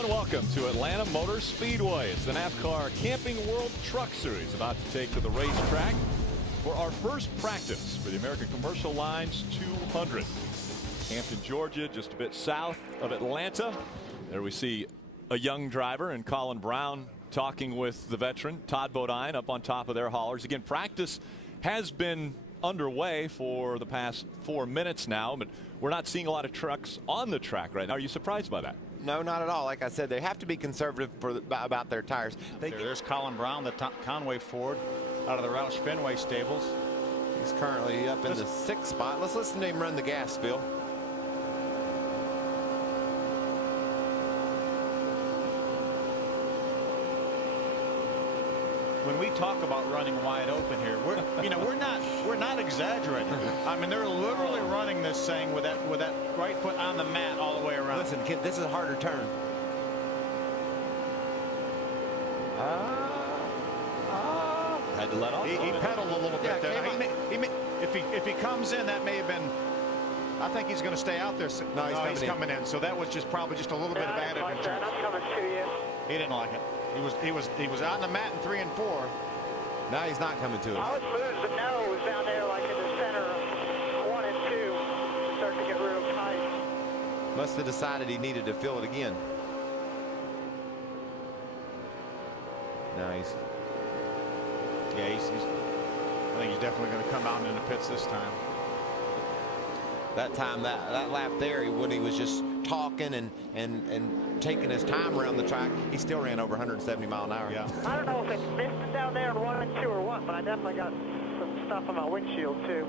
and welcome to Atlanta Motor Speedway. It's the NASCAR Camping World Truck Series about to take to the racetrack for our first practice for the American Commercial Lines 200. Hampton, Georgia, just a bit south of Atlanta. There we see a young driver and Colin Braun talking with the veteran Todd Bodine up on top of their haulers. Again, practice has been underway for the past 4 minutes now, but we're not seeing a lot of trucks on the track right now. Are you surprised by that? No, not at all. Like I said, they have to be conservative about their tires. There's Colin Braun, the Conway Ford, out of the Roush Fenway stables. He's currently up in the 6th spot. Let's listen to him run the gas, Phil. When we talk about running wide open here, we're not exaggerating. I mean, they're literally running this thing with that right foot on the mat all the way around. Listen, kid, this is a harder turn. Had to let off. He pedaled a little bit there. If he comes in, that may have been. I think he's going to stay out there. No, he's coming in. So that was probably just a little bit of added insurance. I'm coming to you. He didn't like it. He was on the mat in 3 and 4. Now he's not coming to us. I was smooth, but now it was down there like in the center of 1 and 2. It started to get real tight. Must have decided he needed to fill it again. Nice. Yeah, I think he's definitely going to come out in the pits this time. That time, that lap there, when he was just talking and taking his time around the track, he still ran over 170 miles an hour. Yeah. I don't know if it's missing down there in 1 and 2 or what, but I definitely got some stuff on my windshield too.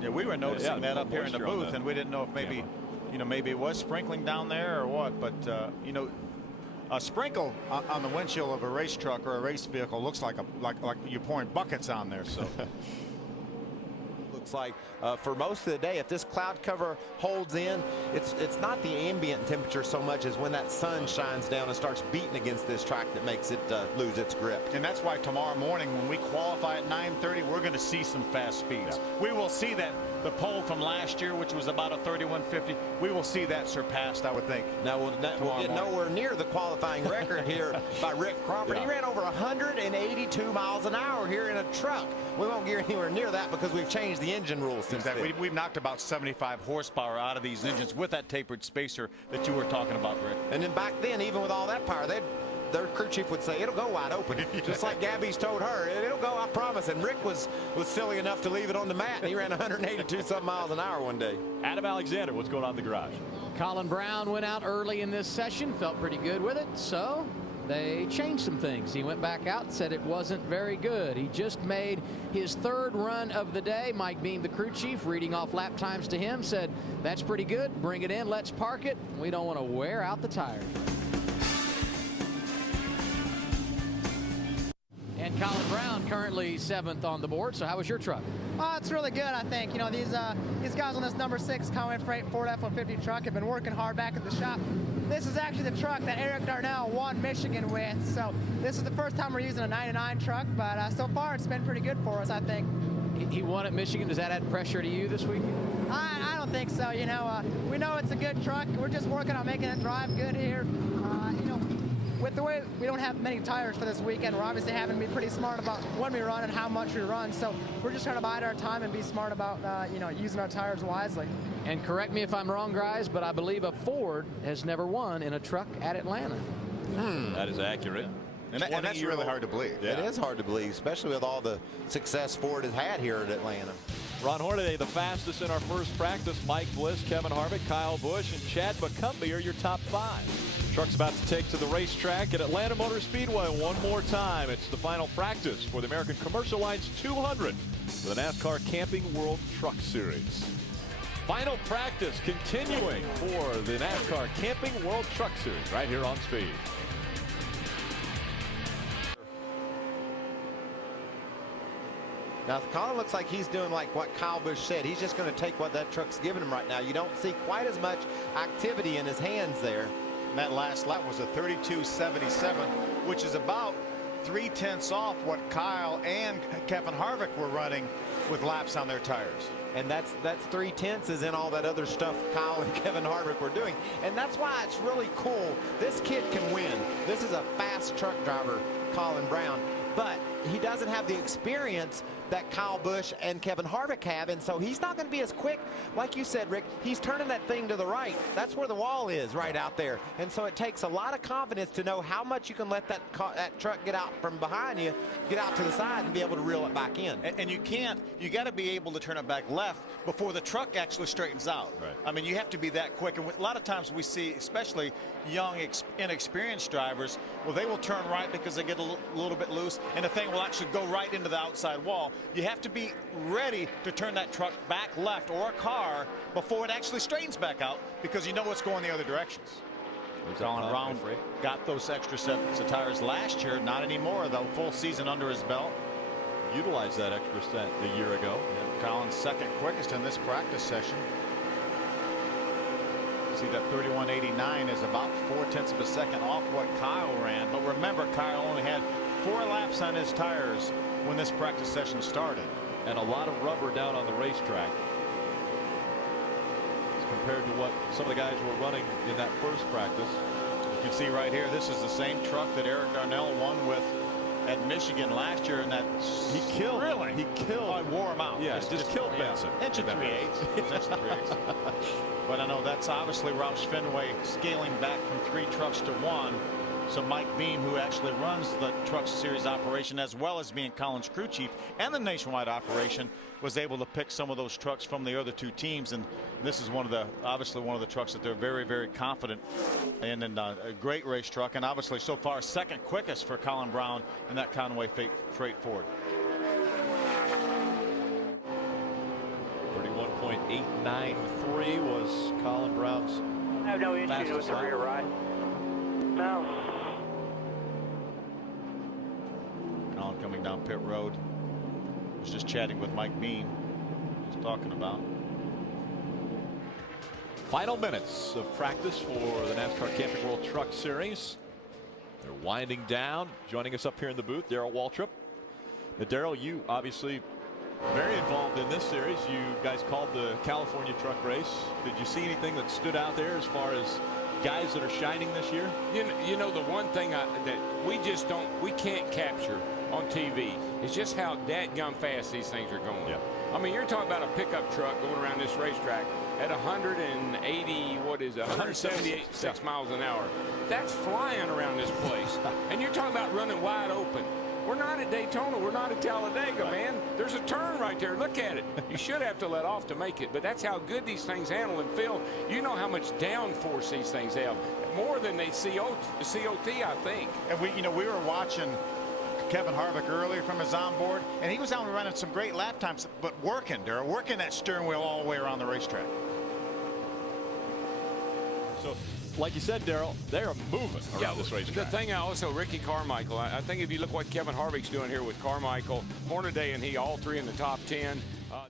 Yeah, we were noticing that up here in the booth, and we didn't know if maybe, maybe it was sprinkling down there or what. But a sprinkle on the windshield of a race truck or a race vehicle looks like you're pouring buckets on there. So. Looks like for most of the day, if this cloud cover holds in, it's not the ambient temperature so much as when that sun shines down and starts beating against this track that makes it lose its grip. And that's why tomorrow morning when we qualify at 9:30, we're going to see some fast speeds. Yeah. We will see that the pole from last year, which was about a 31.50, we will see that surpassed, I would think. Now we'll get nowhere near the qualifying record here by Rick Crawford. Yeah. He ran over 182 miles an hour here in a truck. We won't get anywhere near that because we've changed the engine rules since then. We've knocked about 75 horsepower out of these engines with that tapered spacer that you were talking about, Rick. And then back then, even with all that power, their crew chief would say, it'll go wide open. Just like Gabby's told her, it'll go, I promise. And Rick was silly enough to leave it on the mat, and he ran 182 some miles an hour one day. Adam Alexander, what's going on in the garage? Colin Braun went out early in this session, felt pretty good with it, so they changed some things. He went back out and said it wasn't very good. He just made his 3rd run of the day. Mike Beam, the crew chief, reading off lap times to him, said, that's pretty good. Bring it in. Let's park it. We don't want to wear out the tires. And Colin Braun currently 7th on the board. So how was your truck? It's really good, I think. These guys on this number 6 Conway Freight Ford F-150 truck have been working hard back at the shop. This is actually the truck that Eric Darnell won Michigan with. So this is the first time we're using a 99 truck, but so far it's been pretty good for us, I think. He won at Michigan. Does that add pressure to you this week? I don't think so. We know it's a good truck. We're just working on making it drive good here. With the way we don't have many tires for this weekend, we're obviously having to be pretty smart about when we run and how much we run. So we're just trying to bide our time and be smart about, using our tires wisely. And correct me if I'm wrong, guys, but I believe a Ford has never won in a truck at Atlanta. That is accurate. And that's really hard to believe. Yeah. It is hard to believe, especially with all the success Ford has had here at Atlanta. Ron Hornaday, the fastest in our first practice. Mike Bliss, Kevin Harvick, Kyle Busch, and Chad McCumbee are your top 5. Truck's about to take to the racetrack at Atlanta Motor Speedway one more time. It's the final practice for the American Commercial Lines 200 for the NASCAR Camping World Truck Series. Final practice continuing for the NASCAR Camping World Truck Series right here on Speed. Now, Colin looks like he's doing like what Kyle Busch said. He's just going to take what that truck's giving him right now. You don't see quite as much activity in his hands there. And that last lap was a 32.77, which is about 0.3 off what Kyle and Kevin Harvick were running with laps on their tires. And that's 3/10 is in all that other stuff Kyle and Kevin Harvick were doing. And that's why it's really cool. This kid can win. This is a fast truck driver, Colin Braun. But he doesn't have the experience that Kyle Busch and Kevin Harvick have, and so he's not going to be as quick. Like you said, Rick, he's turning that thing to the right. That's where the wall is, right out there. And so it takes a lot of confidence to know how much you can let that truck get out from behind you, get out to the side, and be able to reel it back in. And you can't, you got to be able to turn it back left before the truck actually straightens out. Right. I mean, you have to be that quick. And a lot of times we see, especially young, inexperienced drivers, well, they will turn right because they get a little bit loose, and the thing will actually go right into the outside wall. You have to be ready to turn that truck back left, or a car, before it actually straightens back out, because you know what's going the other directions. Colin Braun got those extra sets of tires last year, not anymore though. Full season under his belt. Utilized that extra set a year ago. Yeah, Colin's second quickest in this practice session. See that 31.89 is about 0.4 of a second off what Kyle ran. But remember, Kyle only had 4 laps on his tires when this practice session started. And a lot of rubber down on the racetrack as compared to what some of the guys were running in that first practice. You can see right here, this is the same truck that Eric Darnell won with at Michigan last year, and that he killed. Really? He killed. Oh, wore him out. Yeah, just killed Benson. Inch and 3/8. But I know that's obviously Roush Fenway scaling back from 3 trucks to 1. So Mike Beam, who actually runs the Truck Series operation as well as being Colin's crew chief and the nationwide operation, was able to pick some of those trucks from the other 2 teams. And this is obviously one of the trucks that they're very, very confident in, and a great race truck. And obviously so far second quickest for Colin Braun in that Conway Freight Ford. 31.893 was Colin Braun's. I have no issues with the rear ride. No. Colin coming down pit road. Was just chatting with Mike Bean. He's talking about. Final minutes of practice for the NASCAR Camping World Truck Series. They're winding down. Joining us up here in the booth, Darrell Waltrip. But Darrell, you obviously very involved in this series. You guys called the California truck race. Did you see anything that stood out there as far as guys that are shining this year? You know, the one thing that we can't capture on TV is just how dadgum fast these things are going. Yeah. I mean, you're talking about a pickup truck going around this racetrack at 180, 178 miles an hour. That's flying around this place. And you're talking about running wide open. We're not at Daytona. We're not at Talladega, man. There's a turn right there. Look at it. You should have to let off to make it, but that's how good these things handle. And Phil, you know how much downforce these things have. More than they COT, I think. And we were watching Kevin Harvick earlier from his onboard, and he was out running some great lap times, but working that steering wheel all the way around the racetrack. So, like you said, Darrell, they are moving around this racetrack. The thing also, Ricky Carmichael, I think if you look what Kevin Harvick's doing here with Carmichael, Hornaday and he, all 3 in the top 10.